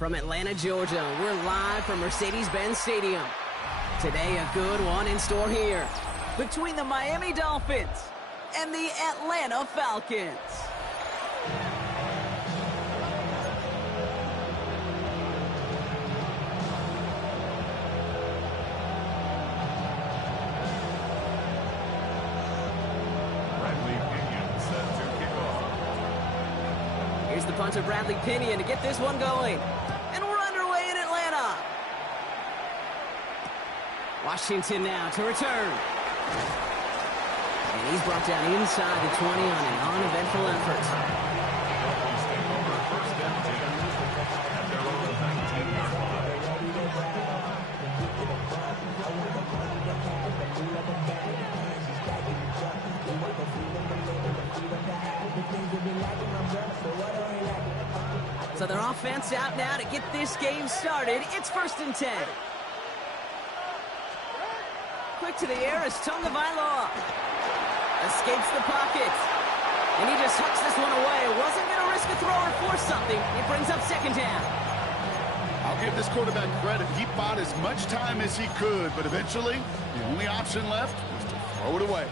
From Atlanta, Georgia, we're live from Mercedes-Benz Stadium. Today, a good one in store here between the Miami Dolphins and the Atlanta Falcons. Here's the punter, Bradley Pinion, to get this one going. And we're underway in Atlanta. Washington now to return. And he's brought down inside the 20 on an uneventful effort. So their offense out now to get this game started. It's 1st and 10. Quick to the air is Tonga Vailoa. Escapes the pocket. And he just hucks this one away. Wasn't going to risk a throw or force something. It brings up 2nd down. I'll give this quarterback credit. He bought as much time as he could, but eventually the only option left was to throw it away.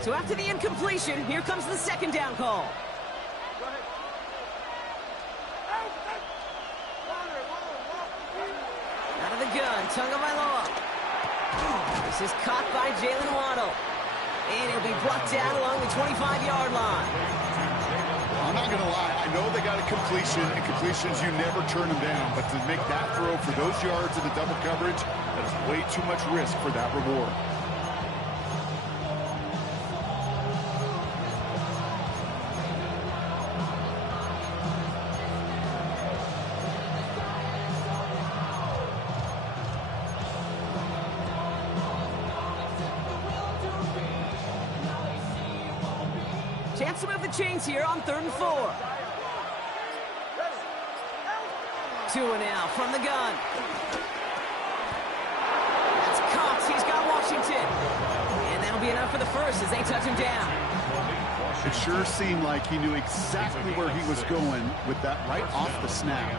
So after the incompletion, here comes the 2nd down call. Out of the gun, Tonga Vailoa. This is caught by Jalen Waddle. And he'll be brought down along the 25-yard line. I'm not going to lie. I know they got a completion, and completions, you never turn them down. But to make that throw for those yards in the double coverage, that is way too much risk for that reward. Chance to move the chains here on 3rd and 4. 2 and out from the gun. That's caught. He's got Washington. And that'll be enough for the first as they touch him down. It sure seemed like he knew exactly where he was going with that right off the snap.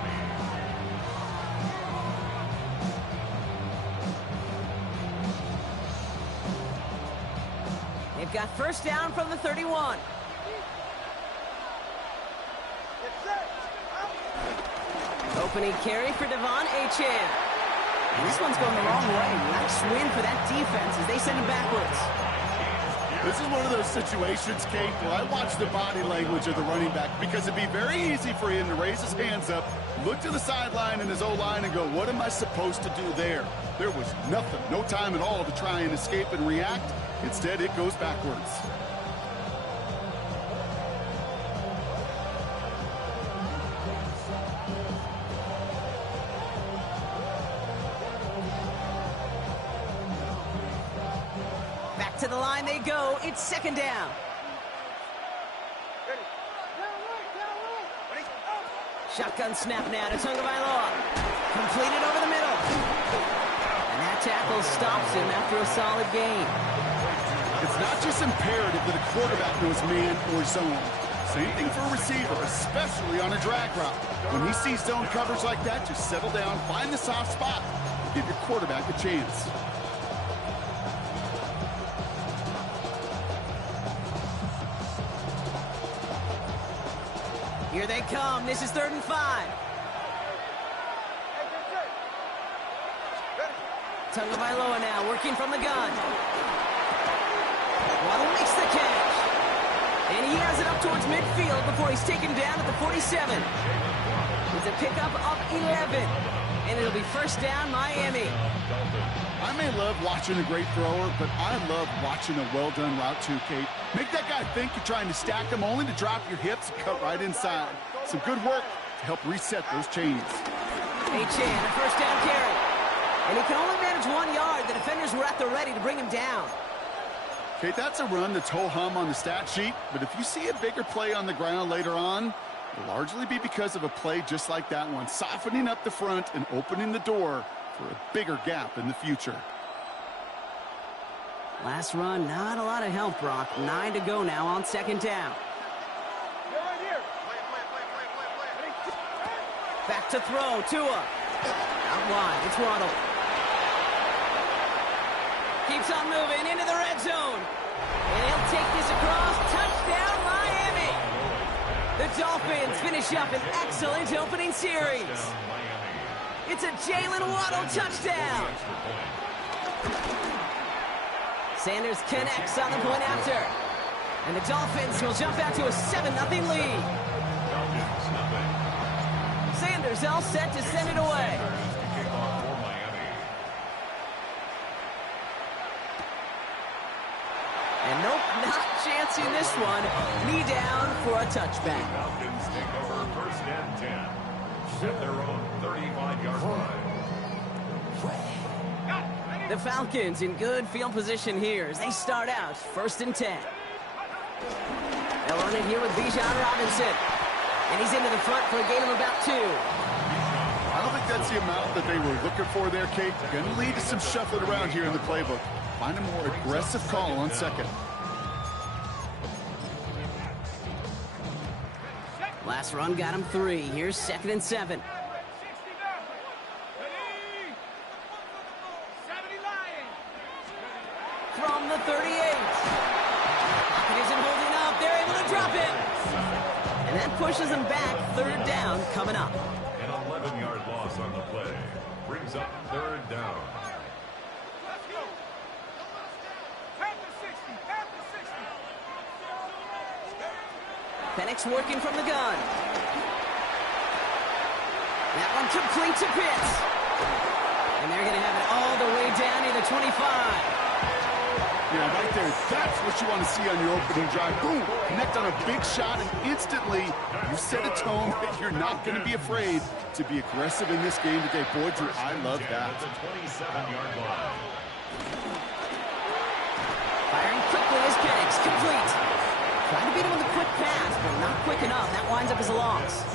They've got 1st down from the 31. Opening carry for Devon Achane. This one's going the wrong way. Nice win for that defense as they send him backwards. This is one of those situations, Kate, where I watch the body language of the running back because it'd be very easy for him to raise his hands up, look to the sideline and his O-line and go, what am I supposed to do there? There was nothing, no time at all to try and escape and react. Instead, it goes backwards. Back to the line they go. It's 2nd down. Shotgun snap now to Tonga Vailoa. Completed over the middle. And that tackle stops him after a solid gain. It's not just imperative that a quarterback knows man or zone. Same thing for a receiver, especially on a drag route. When he sees zone coverage like that, just settle down, find the soft spot, and give your quarterback a chance. Here they come. This is 3rd and 5. Tonga Vailoa now working from the gun. Waddle makes the catch. And he has it up towards midfield before he's taken down at the 47. It's a pickup of 11. And it'll be 1st down, Miami. I may love watching a great thrower, but I love watching a well-done route too, Kate. Make that guy think you're trying to stack him only to drop your hips and cut right inside. Some good work to help reset those chains. Achane, a 1st down carry. And he can only manage 1 yard. The defenders were at the ready to bring him down. Okay, that's a run that's ho-hum on the stat sheet, but if you see a bigger play on the ground later on, it'll largely be because of a play just like that one, softening up the front and opening the door for a bigger gap in the future. Last run, not a lot of help, Brock. 9 to go now on second down. Back to throw, Tua. Out wide, it's Waddle. Keeps on moving into the red zone. And he'll take this across. Touchdown, Miami. The Dolphins finish up an excellent opening series. It's a Jalen Waddle touchdown. Sanders connects on the point after. And the Dolphins will jump out to a 7-0 lead. Sanders all set to send it away. And nope, not chancing this one. Knee down for a touchback. Falcons take over first and 10. At their own 35-yard line. The Falcons in good field position here as they start out first and 10. They'll run it here with Bijan Robinson. And he's into the front for a gain of about 2. I don't think that's the amount that they were looking for there, Kate. Going to lead to some shuffling around here in the playbook. Find a more aggressive call on second. Last run got him 3. Here's second and 7. From the 38. Pocket isn't holding up. They're able to drop it. And that pushes them back. Third down coming up. An 11-yard loss on the play. Brings up third down. Penix working from the gun. That one complete to Pitts. And they're going to have it all the way down to the 25. Yeah, right there. That's what you want to see on your opening drive. Boom! Connect on a big shot, and instantly you set a tone that you're not going to be afraid to be aggressive in this game today. Boy, Drew, I love that. At the 27-yard line. Firing quickly is Penix. Complete. Trying to beat him with a quick pass, but not quick enough. That winds up as a loss.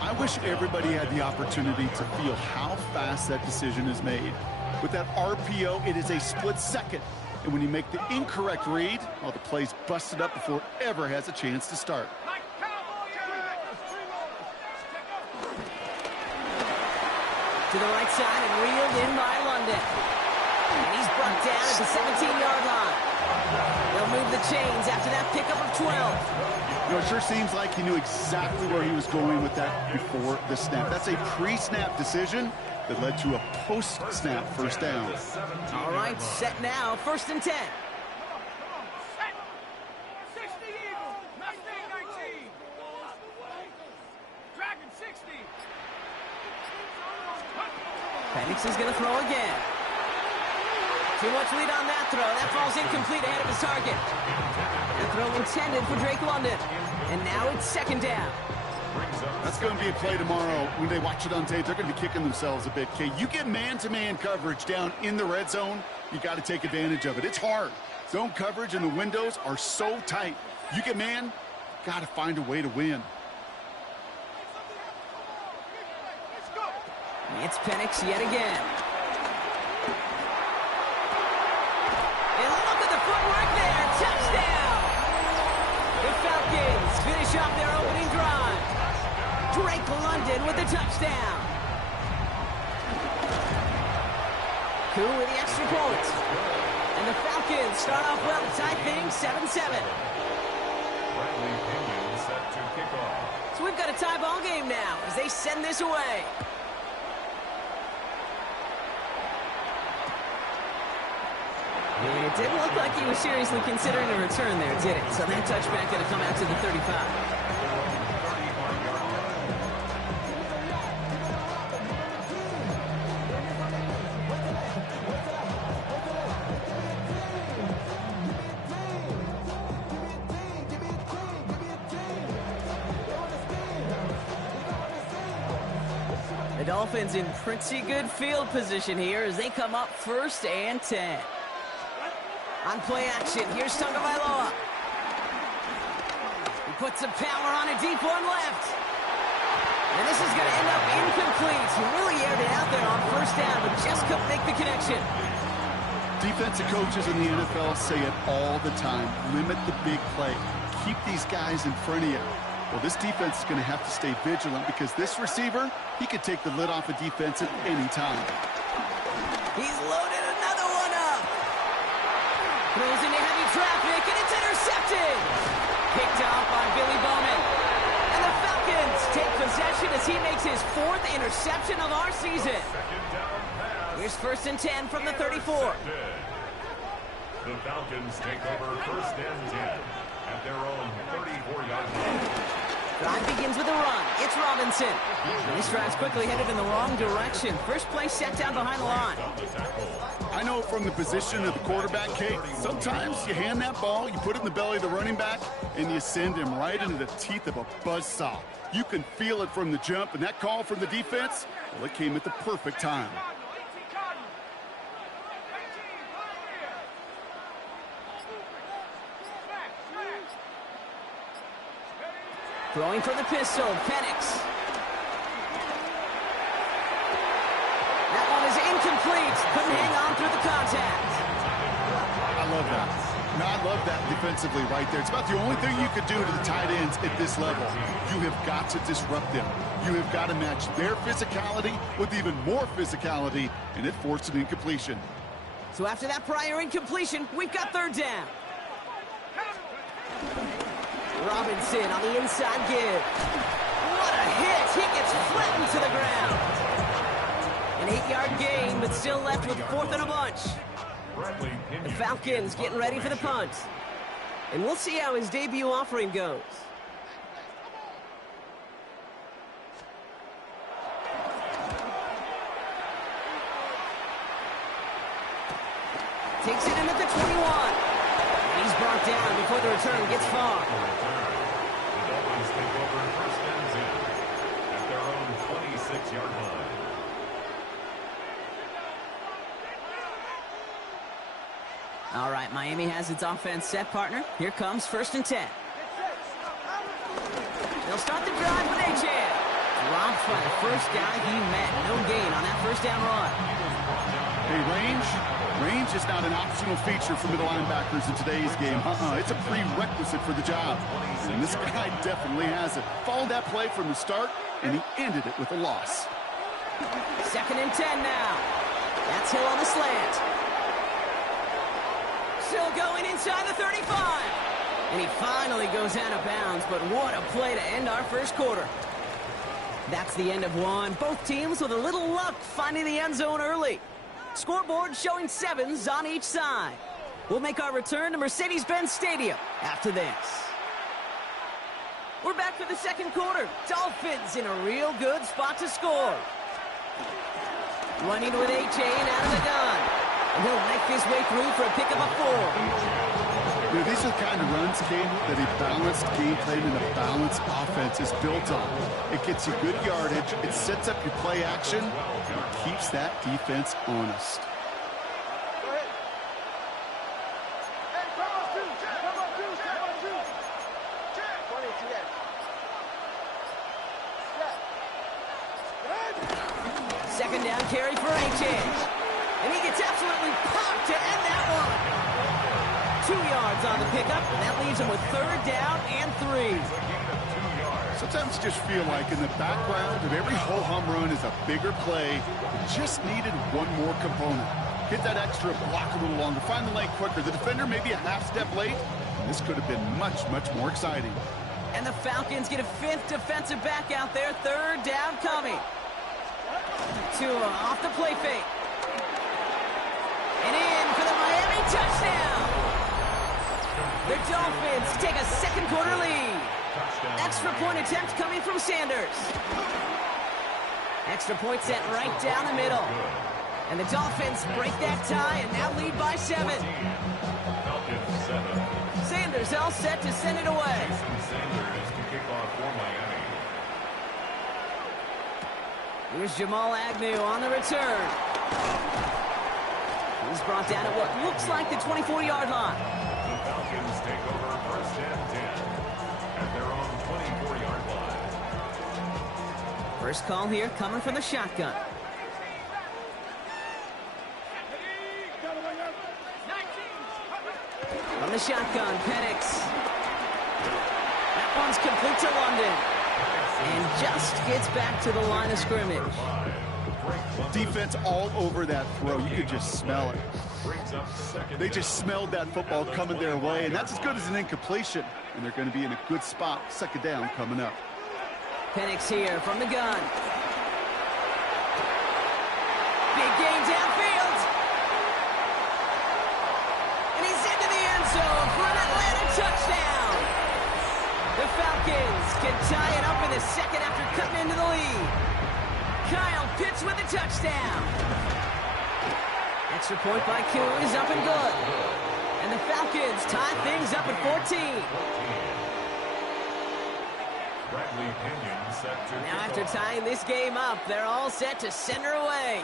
I wish everybody had the opportunity to feel how fast that decision is made. With that RPO, it is a split second. And when you make the incorrect read, well, the play's busted up before it ever has a chance to start. To the right side and reeled in by London. And he's brought down at the 17-yard line. They'll move the chains after that pickup of 12. You know, it sure seems like he knew exactly where he was going with that before the snap. That's a pre-snap decision that led to a post-snap first down. All right, set now, first and 10. Penix is going to throw again. Too much lead on that throw. That falls incomplete ahead of his target. The throw intended for Drake London. And now it's second down. That's going to be a play tomorrow. When they watch it on tape, they're going to be kicking themselves a bit. Okay, you get man-to-man coverage down in the red zone, you got to take advantage of it. It's hard. Zone coverage and the windows are so tight. You get man, got to find a way to win. It's Penix yet again. And look at the footwork there. Touchdown! The Falcons finish off their opening drive. Drake London with the touchdown. Koo with the extra point. And the Falcons start off well to tie things 7-7. So we've got a tie ball game now as they send this away. It didn't look like he was seriously considering a return there, did it? So that touchback going to come out to the 35. The Dolphins in pretty good field position here as they come up first and 10. On play action, here's Tagovailoa. He puts some power on a deep one left. And this is going to end up incomplete. He really aired it out there on first down, but just couldn't make the connection. Defensive coaches in the NFL say it all the time. Limit the big play. Keep these guys in front of you. Well, this defense is going to have to stay vigilant because this receiver, he could take the lid off a defense at any time. He's loaded another one up. Throws into heavy traffic, and it's intercepted. Picked off by Billy Bowman. And the Falcons take possession as he makes his 4th interception of our season. Here's 1st and 10 from the 34. The Falcons take over 1st and 10 at their own 34-yard line. Drive begins with a run. It's Robinson. And this drive's quickly headed in the wrong direction. First play set down behind the line. I know from the position of the quarterback, Kate, sometimes you hand that ball, you put it in the belly of the running back, and you send him right into the teeth of a buzzsaw. You can feel it from the jump, and that call from the defense, well, it came at the perfect time. Throwing from the pistol, Penix. That one is incomplete. Couldn't hang on through the contact. I love that. No, I love that defensively right there. It's about the only thing you could do to the tight ends at this level. You have got to disrupt them. You have got to match their physicality with even more physicality, and it forced an incompletion. So after that prior incompletion, we've got 3rd down. Robinson on the inside give. What a hit! He gets flattened to the ground. An 8-yard gain, but still left with 4th and a bunch. The Falcons getting ready for the punt. And we'll see how his debut offering goes. Takes it in at the 21. He's brought down before the return gets far. The Dolphins take over 1st and 10 at their own 26-yard line. All right, Miami has its offense set, partner. Here comes 1st and 10. They'll start the drive with Achane. Dropped by the first guy he met. No gain on that 1st down run. Hey, range is not an optional feature for middle linebackers in today's game. It's a prerequisite for the job. And this guy definitely has it. Followed that play from the start, and he ended it with a loss. 2nd and 10 now. That's Hill on the slant. Still going inside the 35. And he finally goes out of bounds, but what a play to end our 1st quarter. That's the end of one. Both teams with a little luck finding the end zone early. Scoreboard showing 7s on each side. We'll make our return to Mercedes-Benz Stadium after this. We're back for the 2nd quarter. Dolphins in a real good spot to score. Running with Achane out of the gun. And he'll make his way through for a pickup of 4. These are the kind of runs, Kane, that a balanced game plan and a balanced offense is built on. It gets you good yardage, it sets up your play action, and it keeps that defense honest. Second down carry for Achane. And he gets absolutely popped to end that one. 2 yards on the pickup, and that leaves him with 3rd down and 3. Sometimes you just feel like in the background of every ho-hum run is a bigger play. It just needed one more component. Hit that extra block a little longer, find the lane quicker. The defender maybe a half step late, and this could have been much, much more exciting. And the Falcons get a 5th defensive back out there. 3rd down coming. Tua off the play fake. And in for the Miami touchdown. The Dolphins take a 2nd quarter lead. Extra point attempt coming from Sanders. Extra point sent right down the middle. And the Dolphins break that tie and now lead by 7. Sanders all set to send it away. Sanders to kick off for Miami. Here's Jamal Agnew on the return. He's brought down at what looks like the 24-yard line. The Falcons take over 1st and 10 at their own 24-yard line. First call here coming from the shotgun. From the shotgun, Penix. That one's complete to London. And just gets back to the line of scrimmage. Defense all over that throw. You could just smell it. They just smelled that football coming their way, and that's as good as an incompletion. And they're going to be in a good spot. Second down coming up. Penix here from the gun. Big gain downfield. And he's into the end zone for an Atlanta touchdown. The Falcons can tie it up in the second after cutting into the lead. Kyle Pitts with a touchdown. Extra point by Q is up and good. And the Falcons tie things up at 14. Now after tying this game up, they're all set to send her away.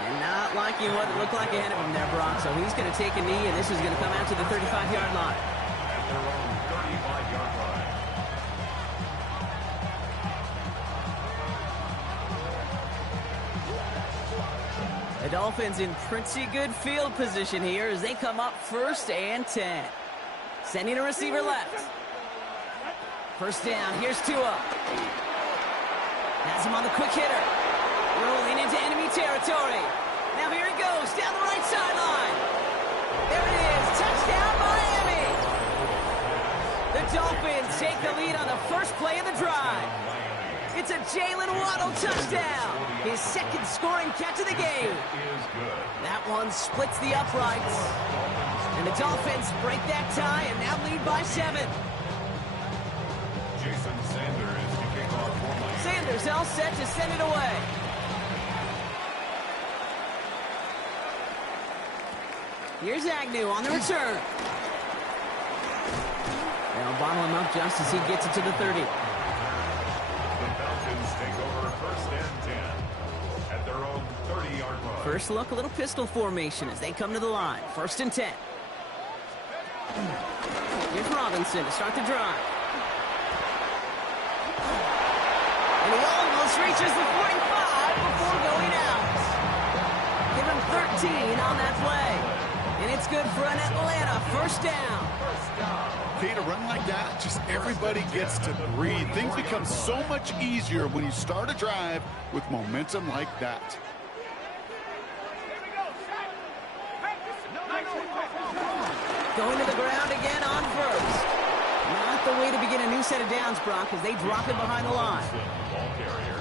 And not liking what it looked like ahead of him there, Brock. So he's going to take a knee, and this is going to come out to the 35-yard line. At their own 35-yard line. The Dolphins in pretty good field position here as they come up 1st and 10. Sending a receiver left. First down, here's Tua. Has him on the quick hitter. Rolling into enemy territory. Now here he goes, down the right sideline. There it is, touchdown Miami. The Dolphins take the lead on the first play of the drive. It's a Jalen Waddle touchdown. His second scoring catch of the game. That one splits the uprights. And the Dolphins break that tie and now lead by 7. Jason Sanders to kick off for Miami. Sanders all set to send it away. Here's Agnew on the return. They'll bottle him up just as he gets it to the 30. The Falcons take over 1st and 10 at their own 30-yard line. First look, a little pistol formation as they come to the line. 1st and 10. Here's Robinson to start the drive. And he almost reaches the 45 before going out. Give him 13 on that play. And it's good for an Atlanta first down. Okay, to run like that, just everybody gets to breathe. Things become so much easier when you start a drive with momentum like that. Going to the ground again on first. Not the way to begin a new set of downs, Brock, as they drop him behind the line.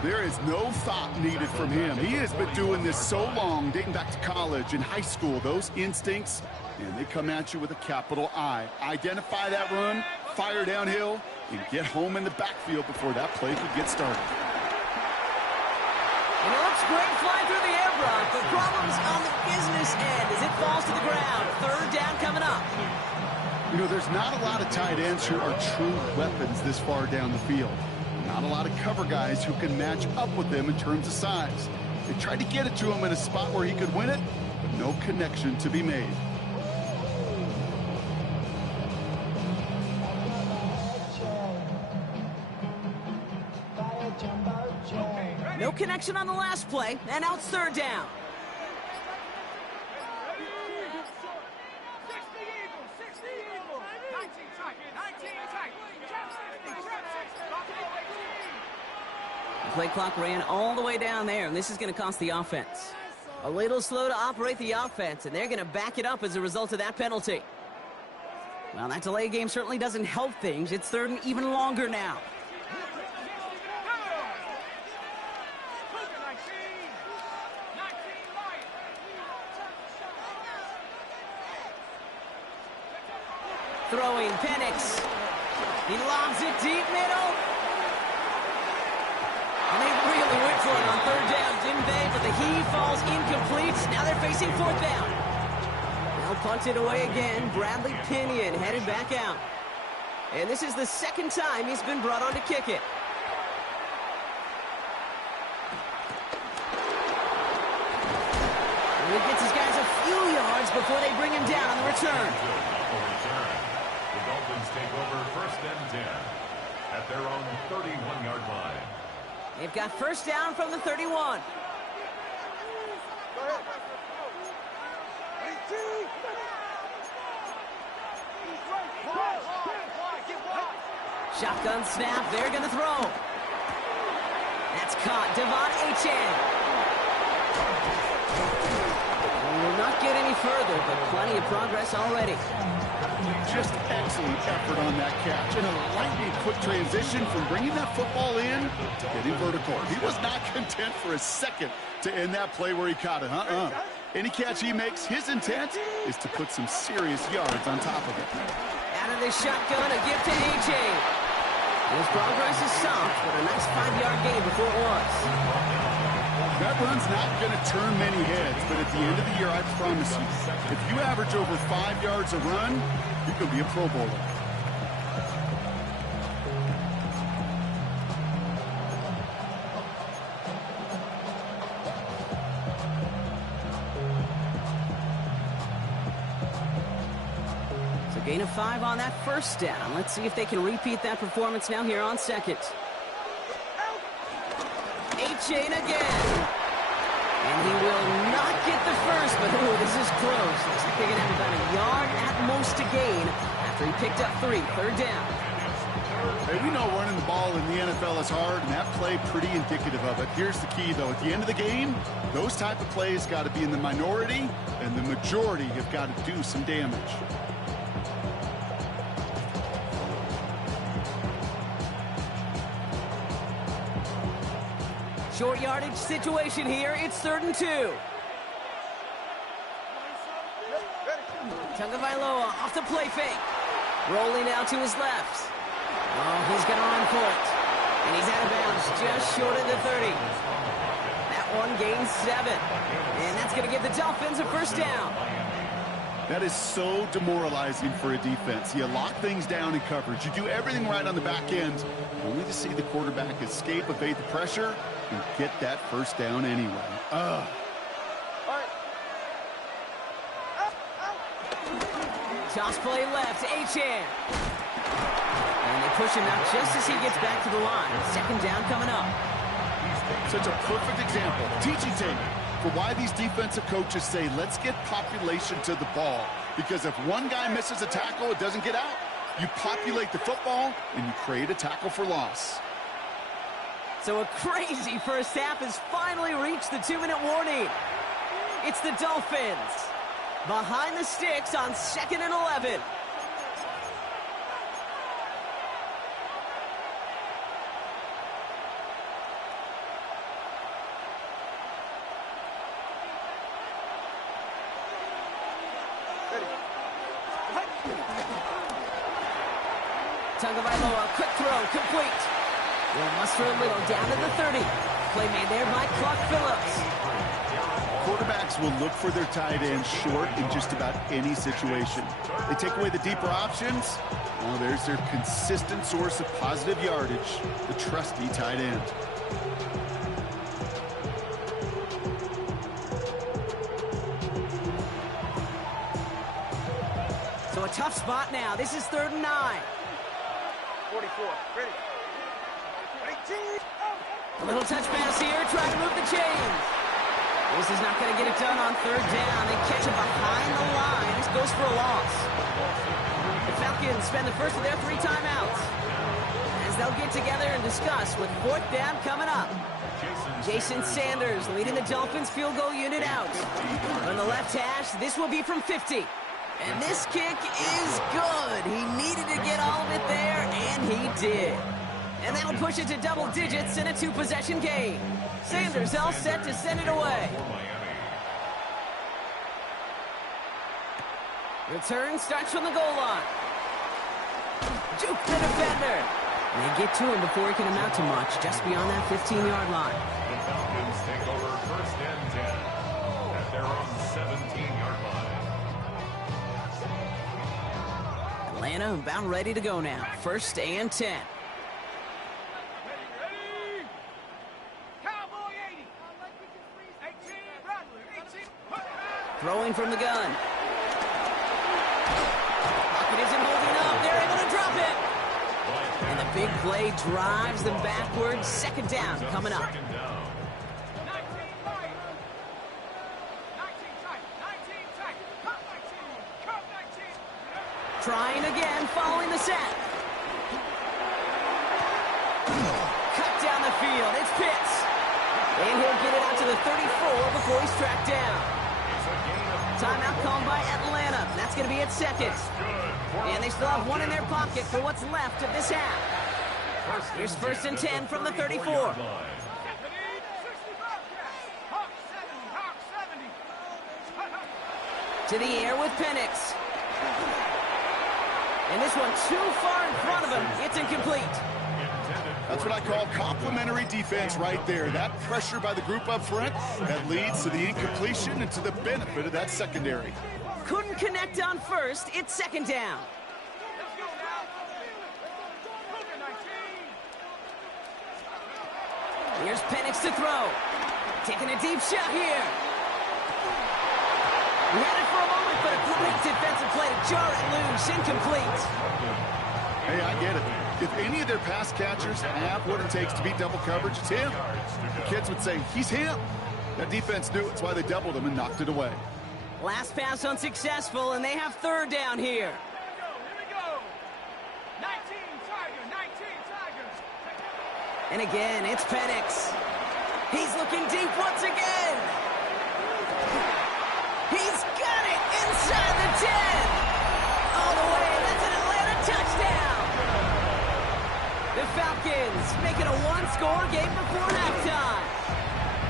There is no thought needed from him. He has been doing this so long, dating back to college and high school. Those instincts, and they come at you with a capital I. Identify that run, fire downhill, and get home in the backfield before that play could get started. And it looks great flying through the air, Brock, but problems on the business end as it falls to the ground. 3rd down coming up. You know, there's not a lot of tight ends who are true weapons this far down the field. Not a lot of cover guys who can match up with them in terms of size. They tried to get it to him in a spot where he could win it, but no connection to be made. No connection on the last play, and now it's 3rd down. The play clock ran all the way down there, and this is going to cost the offense. A little slow to operate the offense, and they're going to back it up as a result of that penalty. Well, that delay game certainly doesn't help things. It's 3rd and even longer now. Throwing Penix. He lobs it deep middle. And they really went for it on 3rd down, didn't they? But the heave falls incomplete. Now they're facing 4th down. Now punted away again. Bradley Pinion headed back out. And this is the 2nd time he's been brought on to kick it. And he gets his guys a few yards before they bring him down on the return. The Dolphins Falcons take over first and 10 at their own 31-yard line. They've got first down from the 31. Shotgun snap, they're going to throw. That's caught, Devon Achane. Will not get any further, but plenty of progress already. Just excellent effort on that catch. And a lightning quick transition from bringing that football in to getting vertical. He was not content for a second to end that play where he caught it. Any catch he makes, his intent is to put some serious yards on top of it. Out of the shotgun, a gift to Achane. His progress is soft, but a nice 5-yard gain before it was. That run's not going to turn many heads, but at the end of the year, I promise you, if you average over 5 yards a run, you could be a Pro Bowler. Gain of 5 on that first down. Let's see if they can repeat that performance now here on second. Achane again. And he will not get the first, but ooh, this is close. Looks like they're going to have about a yard at most to gain after he picked up 3. Third down. Hey, we know running the ball in the NFL is hard, and that play pretty indicative of it. Here's the key, though. At the end of the game, those type of plays got to be in the minority, and the majority have got to do some damage. Short yardage situation here. It's 3rd and 2. Tagovailoa off the play fake. Rolling out to his left. Oh, he's going to run for it. And he's out of bounds just short of the 30. That one gains 7. And that's going to give the Dolphins a first down. That is so demoralizing for a defense. You lock things down in coverage. You do everything right on the back end, only to see the quarterback escape, evade the pressure, and get that first down anyway. Toss play left, Achane. And they push him out just as he gets back to the line. Second down coming up. Such a perfect example, teaching tape, for why these defensive coaches say, let's get population to the ball. Because if one guy misses a tackle, it doesn't get out. You populate the football, and you create a tackle for loss. So a crazy first half has finally reached the 2-minute warning. It's the Dolphins behind the sticks on 2nd and 11. Tagovailoa, quick throw, complete. Will muster a little down to the 30. Play made there by Clark Phillips. Quarterbacks will look for their tight end short in just about any situation. They take away the deeper options. Well, there's their consistent source of positive yardage, the trusty tight end. So a tough spot now. This is 3rd and 9. 44, ready. A little touch pass here, try to move the chains. This is not going to get it done on 3rd down. They catch it behind the line. This goes for a loss. The Falcons spend the first of their 3 timeouts as they'll get together and discuss with 4th down coming up. Jason Sanders leading the Dolphins field goal unit out. On the left hash, this will be from 50. And this kick is good. He needed to get all of it there, and he did. And that'll push it to double digits in a 2-possession game. Sanders all set to send it away. Return starts from the goal line. Juke the defender. And they get to him before he can amount to much, just beyond that 15-yard line. The Falcons take over first and 10 at their own 17-yard line. Atlanta about ready to go now. 1st and 10. Throwing from the gun. Pocket isn't holding up. They're able to drop Big play drives them backwards. Second down coming up. Trying again, following the sack. Cut down the field. It's Pitts. And he'll get it out to the 34 before he's tracked down. Timeout called by Atlanta. That's going to be its second. And they still have one in their pocket for what's left of this half. Here's first and 10 from the 34. To the air with Penix. And this one too far in front of him. It's incomplete. That's what I call complimentary defense right there. That pressure by the group up front, that leads to the incompletion and to the benefit of that secondary. Couldn't connect on first. It's second down. Here's Penix to throw. Taking a deep shot here. He had it for a moment, but a great defensive play to jar it loose. Incomplete. Hey, I get it. If any of their pass catchers have what it takes to beat double coverage, it's him. The kids would say, he's him. That defense knew it. That's why they doubled him and knocked it away. Last pass unsuccessful, and they have third down here. Here we go. 19 Tigers. And again, it's Penix. He's looking deep once again. He's got it inside the 10. All the way. That's an Atlanta touchdown. The Falcons make it a one-score game before halftime.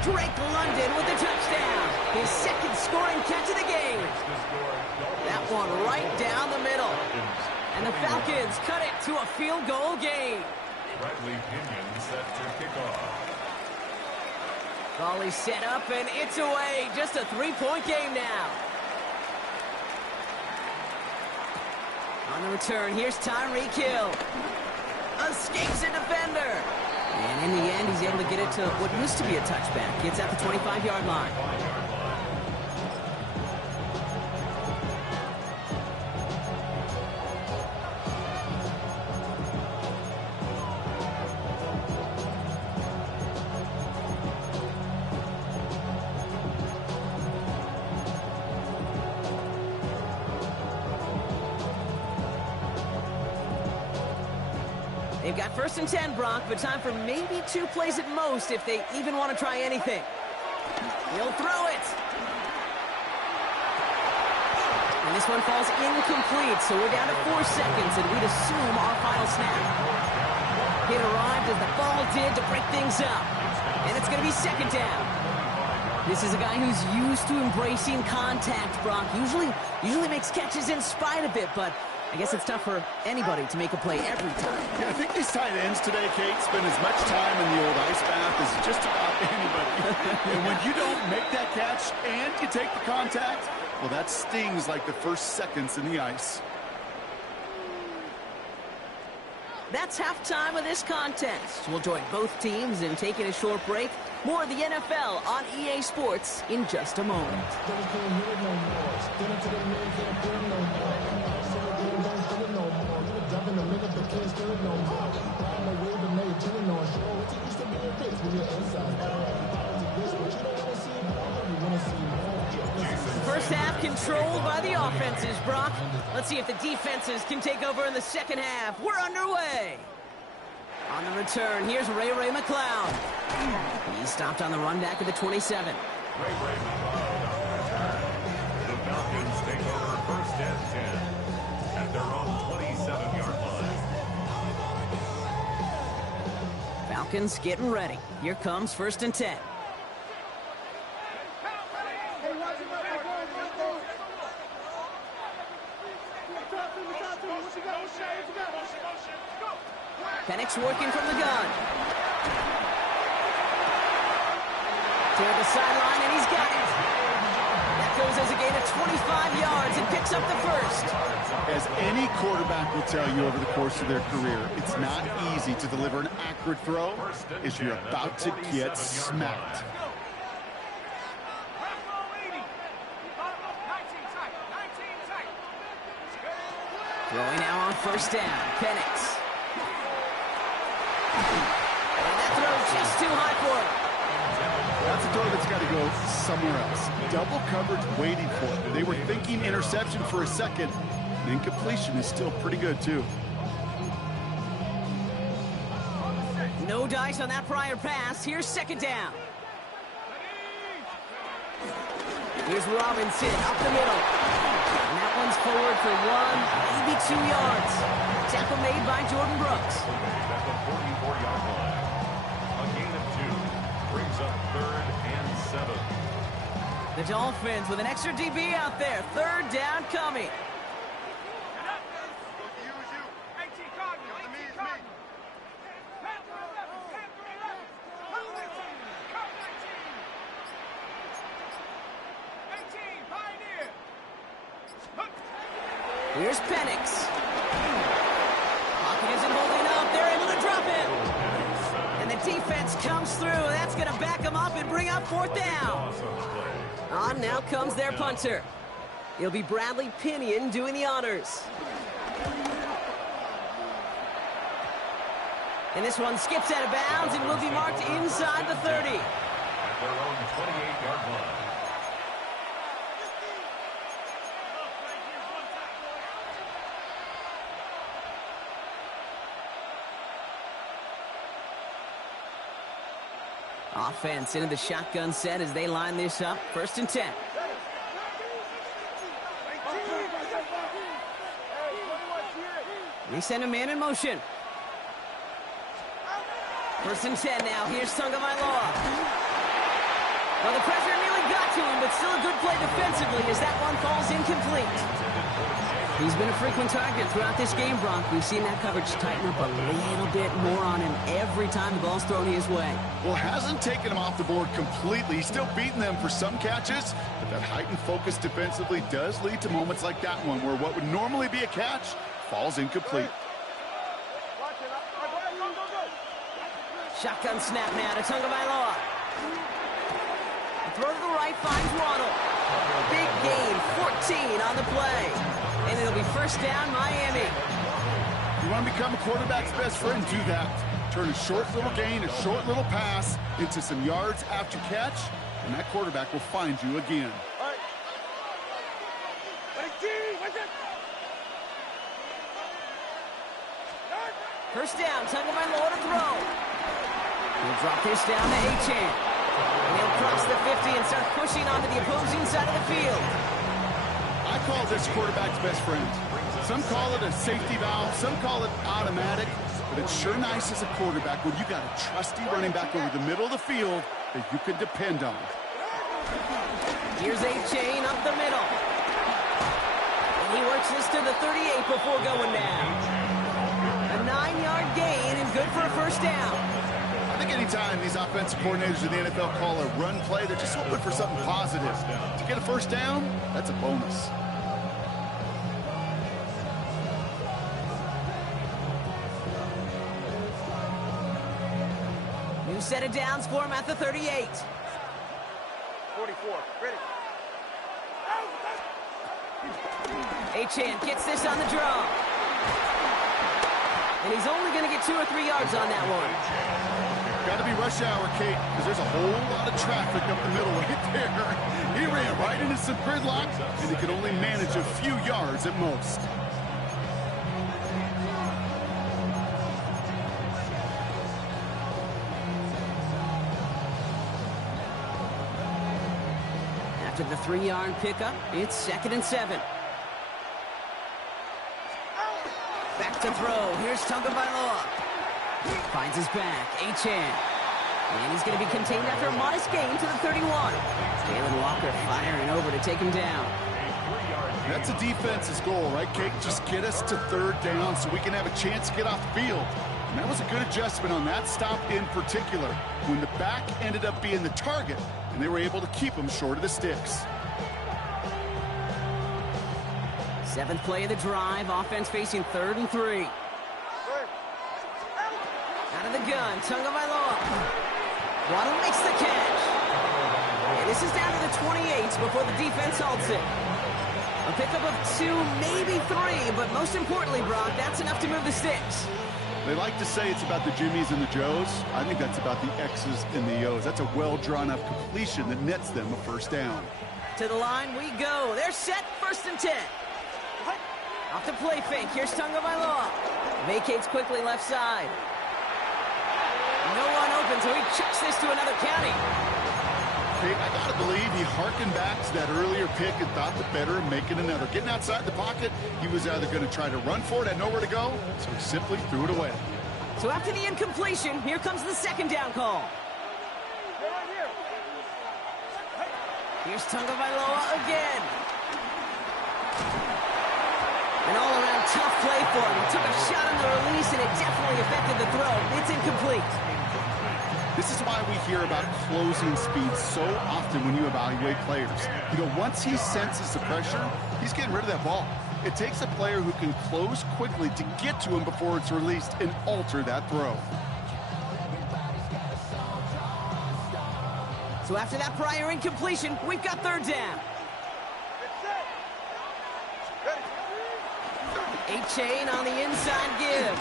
Drake London with the touchdown. His second scoring catch of the game. That one right down the middle. And the Falcons cut it to a field goal game. Bradley Pinion set to kick off. Volley set up, and it's away. Just a three-point game now. On the return, here's Tyreek Hill. Escapes a defender. And in the end, he's able to get it to what used to be a touchback. It's at the 25-yard line. They've got first and 10, Brock, but time for maybe 2 plays at most if they even want to try anything. He'll throw it. And this one falls incomplete, so we're down to 4 seconds, and we'd assume our final snap. It arrived as the ball did to break things up. And it's going to be second down. This is a guy who's used to embracing contact, Brock. Usually makes catches in spite of it, but I guess it's tough for anybody to make a play every time. Yeah, I think these tight ends today, Kate, spend as much time in the old ice bath as just about anybody. And when you don't make that catch and you take the contact, well, that stings like the first seconds in the ice. That's halftime of this contest. We'll join both teams in taking a short break. More of the NFL on EA Sports in just a moment. First half controlled by the offenses, Brock. Let's see if the defenses can take over in the second half. We're underway. On the return, here's Ray McCloud. He stopped on the run back at the 27. Ray McCloud on the return. The Falcons take over first and 10 at their own 27-yard line. Falcons getting ready. Here comes first and 10. Penix working from the gun. Toward the sideline, and he's got it. That goes as a gain of 25 yards and picks up the first. As any quarterback will tell you over the course of their career, it's not easy to deliver an accurate throw if you're about to get smacked. Throwing now on first down, Penix. And that throw just too high for him. That's a throw that's got to go somewhere else. Double coverage waiting for it. They were thinking interception for a second. And incompletion is still pretty good, too. No dice on that prior pass. Here's second down. Here's Robinson up the middle. And that one's forward for 1, maybe 2 yards. Tackle made by Jordan Brooks. At the 44-yard line. A gain of 2 brings up 3rd and 7. The Dolphins with an extra DB out there. 3rd down coming. Here's Penix. Pocket isn't holding up. They're able to drop it. And the defense comes through. That's going to back them up and bring up 4th down. On now comes their punter. It'll be Bradley Pinion doing the honors. And this one skips out of bounds and will be marked inside the 30. At their own 28-yard line. Offense into the shotgun set as they line this up. 1st and 10. They send a man in motion. 1st and 10 now. Here's Tagovailoa. Well, the pressure nearly got to him, but still a good play defensively as that one falls incomplete. He's been a frequent target throughout this game, Brock. We've seen that coverage tighten up a little bit more on him every time the ball's thrown his way. Well, hasn't taken him off the board completely. He's still beating them for some catches, but that heightened focus defensively does lead to moments like that one where what would normally be a catch falls incomplete. Shotgun snap now to Tagovailoa. The throw to the right finds Waddle. Big gain, 14 on the play. And it'll be 1st down, Miami. You want to become a quarterback's best friend, do that. Turn a short little gain, a short little pass into some yards after catch, and that quarterback will find you again. 1st down, Tagovailoa to throw. He'll drop this down to Achane. And he'll cross the 50 and start pushing onto the opposing side of the field. I call this quarterback's best friend. Some call it a safety valve, some call it automatic, but it's sure nice as a quarterback when you got a trusty running back over the middle of the field that you can depend on. Here's Achane up the middle. And he works this to the 38 before going down. A 9-yard gain and good for a 1st down. I think anytime these offensive coordinators in the NFL call a run play, they're just hoping for something positive. To get a 1st down, that's a bonus. New set of downs for him at the 38. 44, ready. Achane gets this on the draw. And he's only going to get 2 or 3 yards on that one. Got to be rush hour, Kate, because there's a whole lot of traffic up the middle right there. He ran right into some gridlock, and he could only manage a few yards at most. After the 3-yard pickup, it's 2nd and 7. Back to throw. Here's Tagovailoa. Finds his back. Achane. And he's going to be contained after a modest gain to the 31. Jalen Walker firing over to take him down. That's a defense's goal, right, Kate? Just get us to 3rd down so we can have a chance to get off the field. And that was a good adjustment on that stop in particular, when the back ended up being the target, and they were able to keep him short of the sticks. 7th play of the drive. Offense facing 3rd and 3. Out of the gun, Tagovailoa. Waddle makes the catch. And this is down to the 28 before the defense halts it. A pickup of 2, maybe 3, but most importantly, Brock, that's enough to move the sticks. They like to say it's about the Jimmies and the Joes. I think that's about the X's and the O's. That's a well-drawn-up completion that nets them a first down. To the line we go. They're set, 1st and 10. Off the play fake. Here's Tagovailoa. Vacates quickly left side. No one open, so he chucks this to another county. Okay, I gotta believe he harkened back to that earlier pick and thought the better of making another. Getting outside the pocket, he was either going to try to run for it, had nowhere to go, so he simply threw it away. So after the incompletion, here comes the 2nd down call. Here's Tagovailoa again. An all-around tough play for him. He took a shot on the release, and it definitely affected the throw. It's incomplete. This is why we hear about closing speed so often when you evaluate players. You know, once he senses the pressure, he's getting rid of that ball. It takes a player who can close quickly to get to him before it's released and alter that throw. So after that prior incompletion, we've got 3rd down. A-chain on the inside give.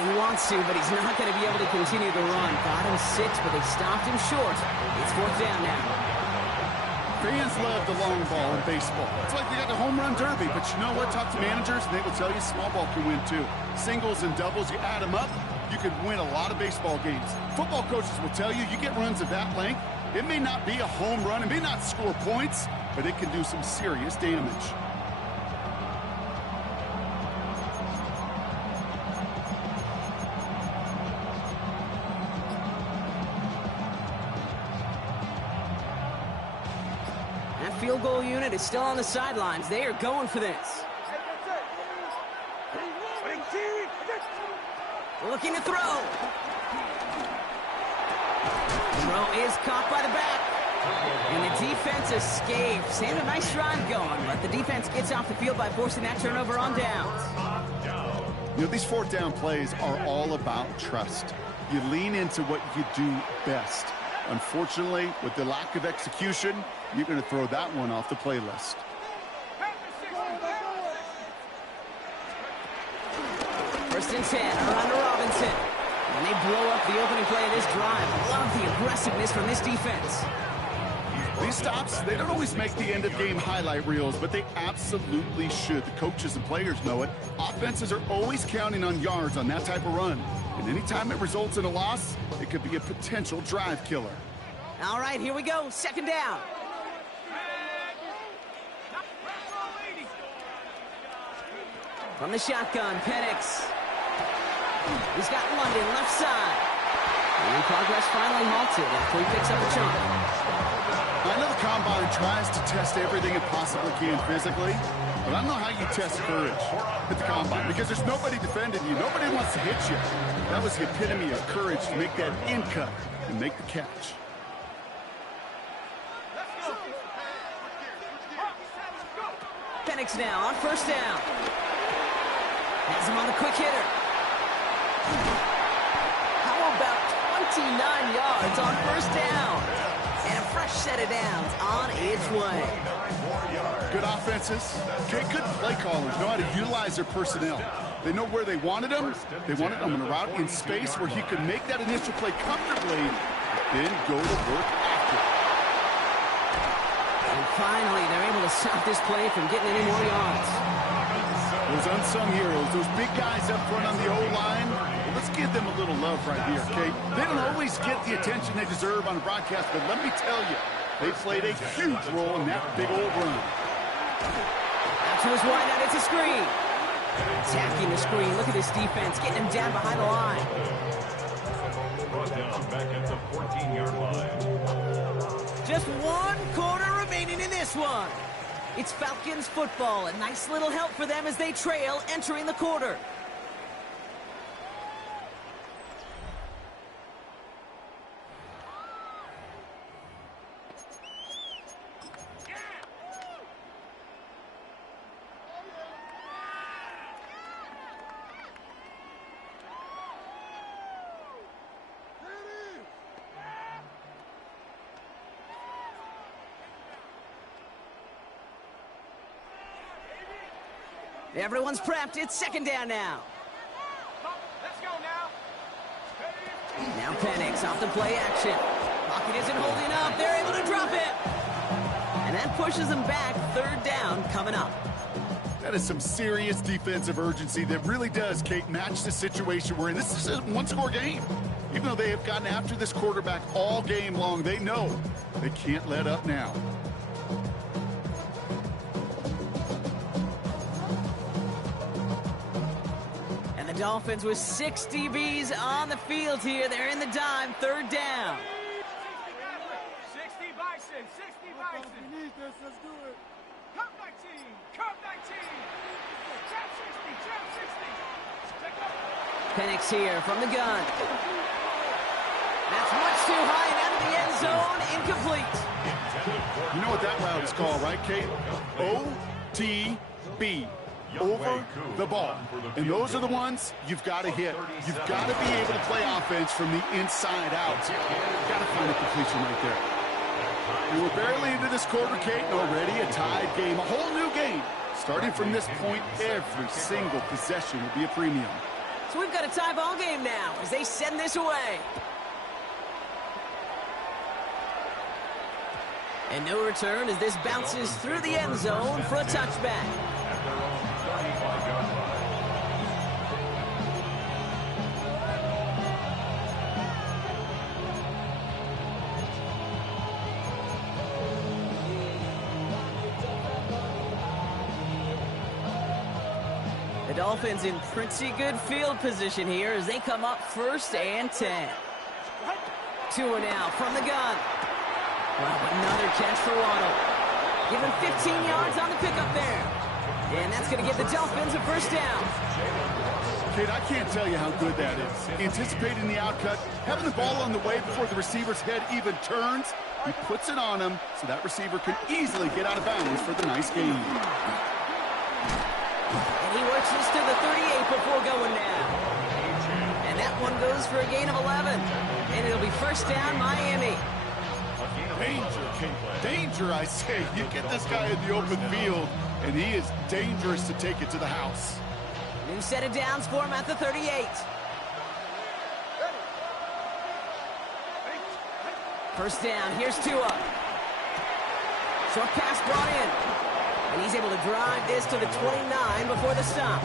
He wants to, but he's not going to be able to continue the run. Got him 6, but they stopped him short. It's 4th down now. Fans love the long ball in baseball. It's like they got the home run derby, but you know what? Talk to managers, and they will tell you small ball can win too. Singles and doubles, you add them up, you could win a lot of baseball games. Football coaches will tell you, you get runs of that length, it may not be a home run, it may not score points, but it can do some serious damage. Field goal unit is still on the sidelines. They are going for this. Looking to throw. Throw is caught by the back. And the defense escapes. They had a nice drive going, but the defense gets off the field by forcing that turnover on downs. You know, these 4th down plays are all about trust. You lean into what you do best. Unfortunately, with the lack of execution, you're going to throw that one off the playlist. First and 10, around to Robinson. And they blow up the opening play of this drive. Love the aggressiveness from this defense. These stops, they don't always make the end-of-game highlight reels, but they absolutely should. The coaches and players know it. Offenses are always counting on yards on that type of run. And anytime it results in a loss, it could be a potential drive killer. All right, here we go. 2nd down. From the shotgun, Penix. He's got London left side. And progress finally halted after he picks up a chunk. I know the combine tries to test everything it possibly can physically, but I don't know how you test courage at the combine because there's nobody defending you. Nobody wants to hit you. That was the epitome of courage to make that in cut and make the catch. Penix now on 1st down. Has him on the quick hitter. How about 29 yards on 1st down? And a fresh set of downs on its way. Good offenses, okay, good play callers know how to utilize their personnel. They know where they wanted them. They wanted them on a route in space where he could make that initial play comfortably, then go to work after. And finally, they're able to stop this play from getting any more yards. Those unsung heroes, those big guys up front on the O-line, well, let's give them a little love right here, okay? They don't always get the attention they deserve on the broadcast, but let me tell you, they played a huge role in that big old run. Out to his wideout, it's a screen. Attacking the screen, look at this defense, getting him down behind the line. Brought down back at the 14-yard line. Just 1 quarter remaining in this one. It's Falcons football. A nice little help for them as they trail entering the quarter. Everyone's prepped. It's 2nd down now. Penix off the play action. Pocket isn't holding up. They're able to drop it. And that pushes them back. Third down coming up. That is some serious defensive urgency that really does, Kate, match the situation we're in. This is a one-score game. Even though they have gotten after this quarterback all game long, they know they can't let up now. And the Dolphins with 6 DBs on the field here. They're in the dime. Third down. 60 Bison, 60 Bison. We need this, let's do it. Cup 19, Cup 19. Trap 60, Trap 60. Check up. Penix here from the gun. That's much too high and out of the end zone. Incomplete. You know what that route is called, right, Kate? OTB. Over the ball. And those are the ones you've got to hit. You've got to be able to play offense from the inside out. You've got to find a completion right there. And we're barely into this quarter, Kate, and already a tied game, a whole new game. Starting from this point, every single possession will be a premium. So we've got a tie ball game now as they send this away. And no return as this bounces through the end zone for a touchback. At their own 35-yard line. The Dolphins in pretty good field position here as they come up 1st and 10. Tua now from the gun. Well, another catch for Waddle. Give him 15 yards on the pickup there. And that's going to give the Dolphins a 1st down. Kate, I can't tell you how good that is. Anticipating the outcut, having the ball on the way before the receiver's head even turns. He puts it on him so that receiver can easily get out of bounds for the nice gain. And he works this to the 38 before going down. And that one goes for a gain of 11. And it'll be 1st down, Miami. Danger, Kate. Danger, I say. You get this guy in the open field, and he is dangerous to take it to the house. New set of downs for him at the 38. First down, here's Tua. Short pass brought in. And he's able to drive this to the 29 before the stop.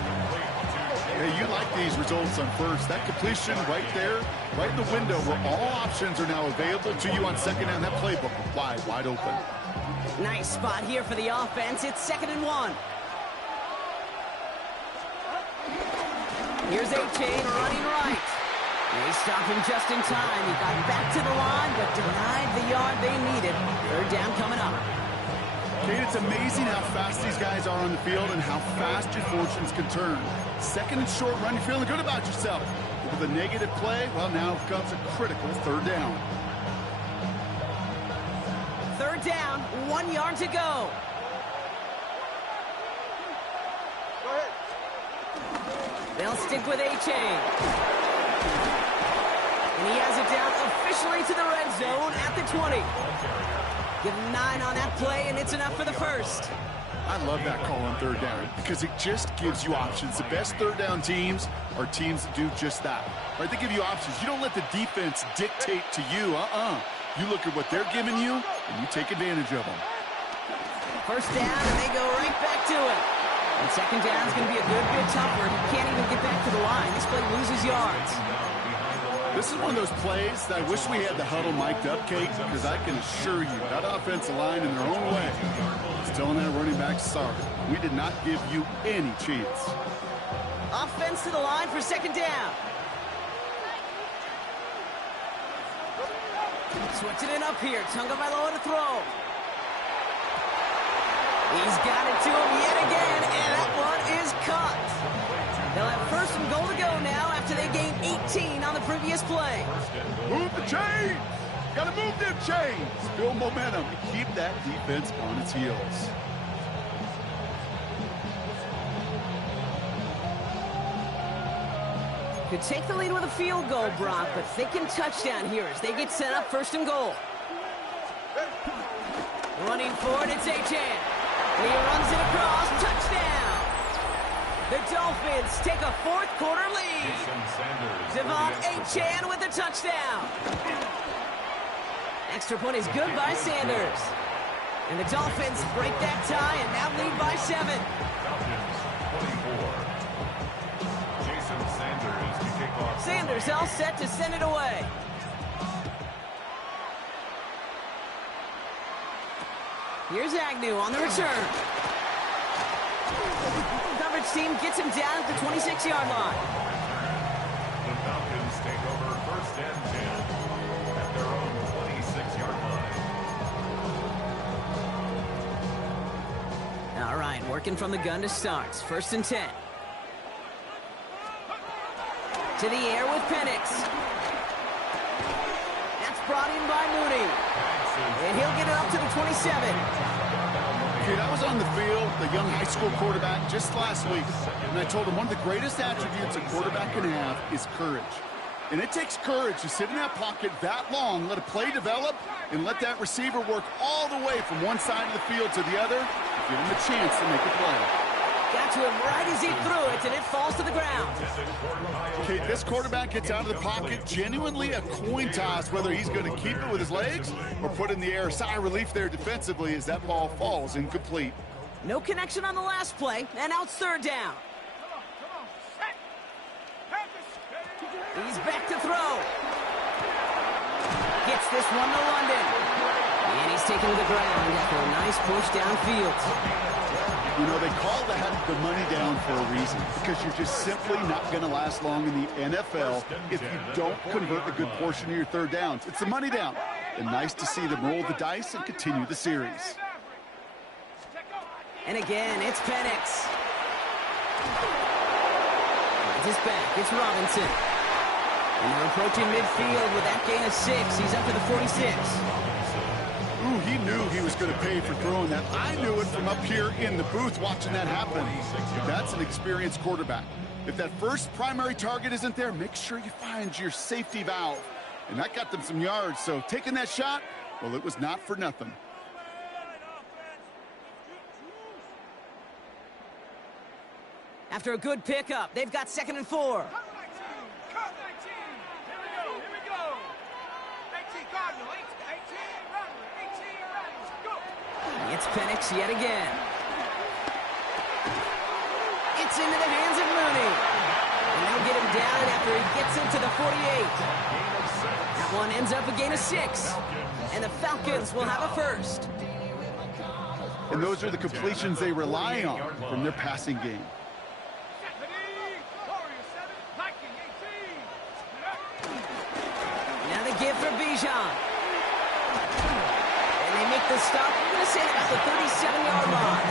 Hey, you like these results on first. That completion right there, right in the window where all options are now available to you on second down. That playbook wide open. Nice spot here for the offense. It's 2nd and 1. Here's A-Chain running right. They stopped him just in time. He got back to the line, but denied the yard they needed. 3rd down coming up. Kate, it's amazing how fast these guys are on the field and how fast your fortunes can turn. 2nd and short run, you're feeling good about yourself. But with a negative play, well, now comes a critical 3rd down. 3rd down, 1 yard to go. They'll stick with A-Chain. And he has it down officially to the red zone at the 20. Give him 9 on that play, and it's enough for the 1st. I love that call on 3rd down because it just gives you options. The best 3rd down teams are teams that do just that. Right? They give you options. You don't let the defense dictate to you. You look at what they're giving you, and you take advantage of them. 1st down, and they go right back to it. And 2nd down is going to be a good bit tougher. He can't even get back to the line. This play loses yards. This is one of those plays that I wish we had the huddle mic'd up, Kate, because I can assure you that offensive line in their own way is telling that running back, sorry, we did not give you any chance. Offense to the line for 2nd down. Switching it up here. Tagovailoa to throw. He's got it to him yet again, and that one is caught. They'll have 1st and goal to go now after they gained 18 on the previous play. Move the chains! Gotta move them chains! Build momentum to keep that defense on its heels. Could take the lead with a field goal, Brock, but thinking touchdown here as they get set up 1st and goal. Running forward, it's A-Chan. And he runs it across, touchdown! The Dolphins take a fourth quarter lead. Devon Achane with a touchdown. Extra point is good by Sanders. And the Dolphins break that tie and now lead by 7. Falcons 24. Jason Sanders to kick off. Sanders all set to send it away. Here's Agnew on the return. Coverage team gets him down at the 26-yard line. The Falcons take over first and 10 at their own 26-yard line. All right, working from the gun to start. First and 10. To the air with Penix. That's brought in by Mooney. And he'll get it up to the 27. Dude, I was on the field, the young high school quarterback, just last week, and I told him one of the greatest attributes a quarterback can have is courage. And it takes courage to sit in that pocket that long, let a play develop, and let that receiver work all the way from one side of the field to the other, and give him a chance to make a play. Got to him right as he threw it, and it falls to the ground. Okay, this quarterback gets out of the pocket, genuinely a coin toss, whether he's going to keep it with his legs or put in the air. Sigh of relief there defensively as that ball falls incomplete. No connection on the last play, and now it's third down. He's back to throw. Gets this one to London. And he's taken to the ground after a nice push downfield. You know, they call that the money down for a reason, because you're just simply not going to last long in the NFL if you don't convert a good portion of your third downs. It's the money down. And nice to see them roll the dice and continue the series. And again, it's Penix. It's his back. It's Robinson. And they're approaching midfield with that gain of 6. He's up to the 46. Ooh, he knew he was going to pay for throwing that. I knew it from up here in the booth watching that happen. That's an experienced quarterback. If that first primary target isn't there, make sure you find your safety valve. And that got them some yards, so taking that shot, well, it was not for nothing. After a good pickup, they've got 2nd and 4. It's Penix yet again. It's into the hands of Mooney. And they'll get him down after he gets into the 48. That one ends up a gain of 6. And the Falcons will have a first. And those are the completions they rely on from their passing game. Now the give for Bijan. They make the stop, I'm going to say about the 37-yard line.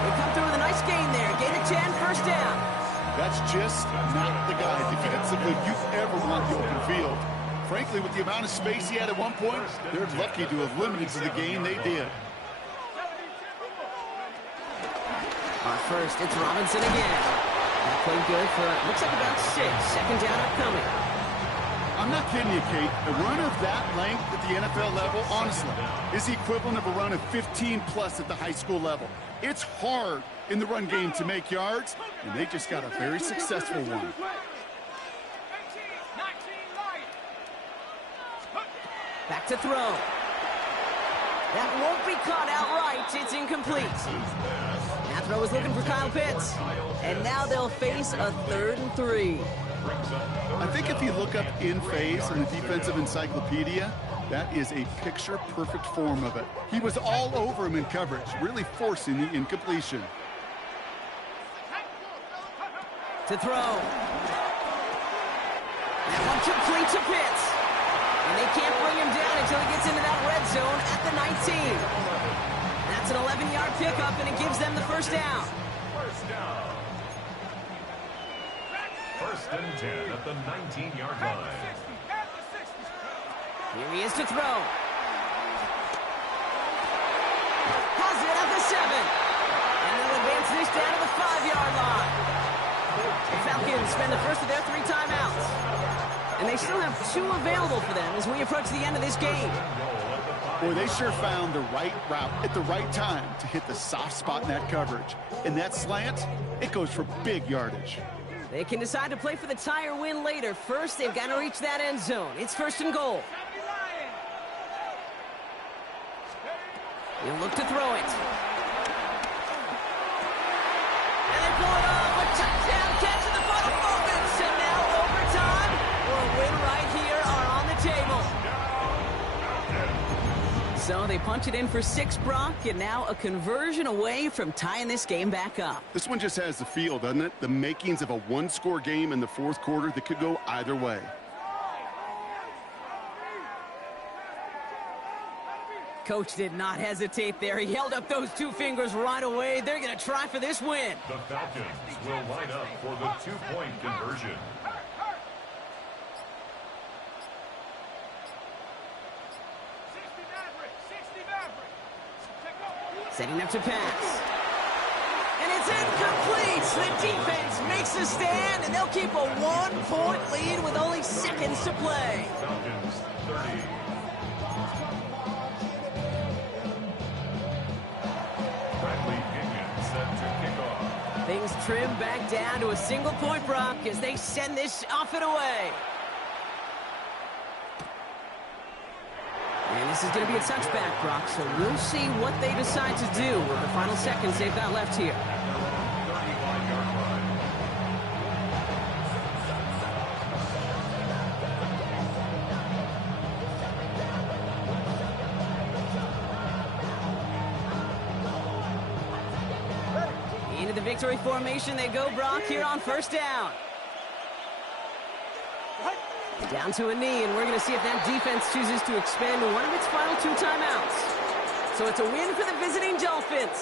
They come through with a nice gain there. Gain of 10, first down. That's just not the guy defensively you ever want the open field. Frankly, with the amount of space he had at one point, they're lucky to have limited to the gain they did. On first, it's Robinson again. That played good for, looks like about 6. Second down upcoming. I'm not kidding you, Kate. A run of that length at the NFL level, honestly, is the equivalent of a run of 15-plus at the high school level. It's hard in the run game to make yards, and they just got a very successful one. Back to throw. That won't be caught outright. It's incomplete. That throw is looking for Kyle Pitts. And now they'll face a 3rd and 3. I think if you look up in phase in the defensive encyclopedia, that is a picture-perfect form of it. He was all over him in coverage, really forcing the incompletion. To throw. That one complete to Pitts. And they can't bring him down until he gets into that red zone at the 19. That's an 11-yard pickup, and it gives them the first down. First down. First and 10 at the 19-yard line. Here he is to throw. Has it at the 7. And they'll advance this down to the 5-yard line. The Falcons spend the first of their 3 timeouts. And they still have 2 available for them as we approach the end of this game. Boy, they sure found the right route at the right time to hit the soft spot in that coverage. And that slant, it goes for big yardage. They can decide to play for the tie or win later. First, they've got to reach that end zone. It's 1st and goal. He'll look to throw it. And they pull it off. A touchdown catch in the final moments. And now overtime or a win right here are on the table. So they punch it in for 6, Brock, and now a conversion away from tying this game back up. This one just has the feel, doesn't it? The makings of a one-score game in the 4th quarter that could go either way. Coach did not hesitate there. He held up those 2 fingers right away. They're going to try for this win. The Falcons will line up for the 2-point conversion. Setting up to pass. And it's incomplete. The defense makes a stand, and they'll keep a 1-point lead with only seconds to play. Falcons 30. Things trim back down to a single point, Brock, as they send this off and away. And this is going to be a touchback, Brock, so we'll see what they decide to do with the final seconds they've got left here. Into the victory formation they go, Brock, here on 1st down. Down to a knee, and we're going to see if that defense chooses to expend one of its final 2 timeouts. So it's a win for the visiting Dolphins.